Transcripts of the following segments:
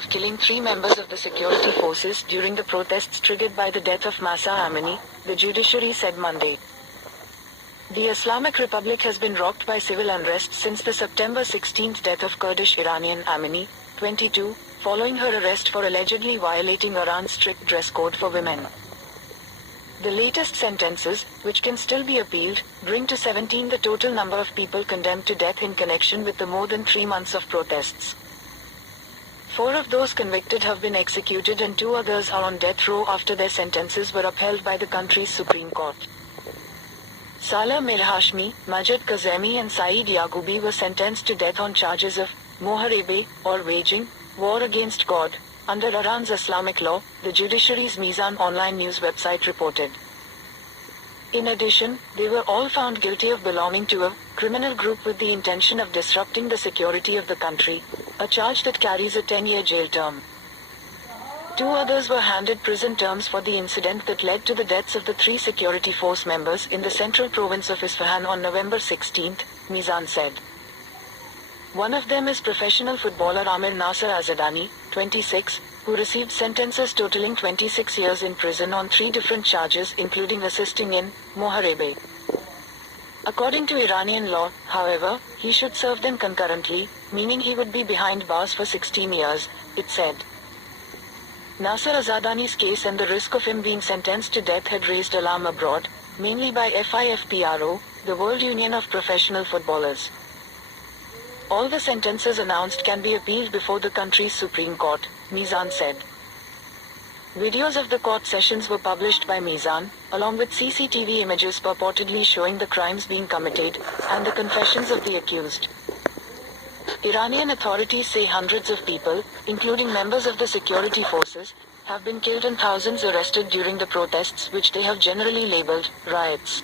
of killing 3 members of the security forces during the protests triggered by the death of Mahsa Amini, the judiciary said Monday. The Islamic Republic has been rocked by civil unrest since the September 16 death of Kurdish Iranian Amini, 22, following her arrest for allegedly violating Iran's strict dress code for women. The latest sentences, which can still be appealed, bring to 17 the total number of people condemned to death in connection with the more than 3 months of protests. 4 of those convicted have been executed and 2 others are on death row after their sentences were upheld by the country's Supreme Court. Salah Mirhashmi, Majid Kazemi and Saeed Yagoubi were sentenced to death on charges of Moharebe, or waging war against God, under Iran's Islamic law, the judiciary's Mizan online news website reported. In addition, they were all found guilty of belonging to a criminal group with the intention of disrupting the security of the country, a charge that carries a 10-year jail term. 2 others were handed prison terms for the incident that led to the deaths of the 3 security force members in the central province of Isfahan on November 16, Mizan said. One of them is professional footballer Amir Nasser Azadani, 26, who received sentences totaling 26 years in prison on 3 different charges including assisting in Moharebe. According to Iranian law, however, he should serve them concurrently, meaning he would be behind bars for 16 years, it said. Nasser Azadani's case and the risk of him being sentenced to death had raised alarm abroad, mainly by FIFPRO, the World Union of Professional Footballers. All the sentences announced can be appealed before the country's Supreme Court, Mizan said. Videos of the court sessions were published by Mizan, along with CCTV images purportedly showing the crimes being committed, and the confessions of the accused. Iranian authorities say hundreds of people, including members of the security forces, have been killed and thousands arrested during the protests, which they have generally labeled riots.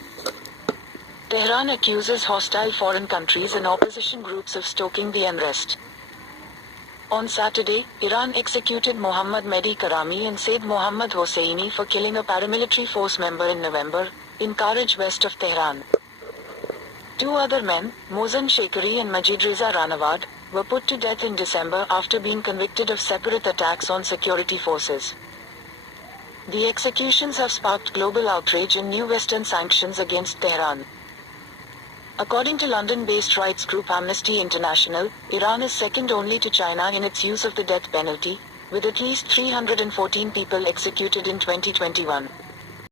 Tehran accuses hostile foreign countries and opposition groups of stoking the unrest. On Saturday, Iran executed Mohammad Mehdi Karami and Said Mohammad Hosseini for killing a paramilitary force member in November, in Karaj west of Tehran. 2 other men, Mohsen Shekhari and Majid Reza Ranawad, were put to death in December after being convicted of separate attacks on security forces. The executions have sparked global outrage and new Western sanctions against Tehran. According to London-based rights group Amnesty International, Iran is second only to China in its use of the death penalty, with at least 314 people executed in 2021.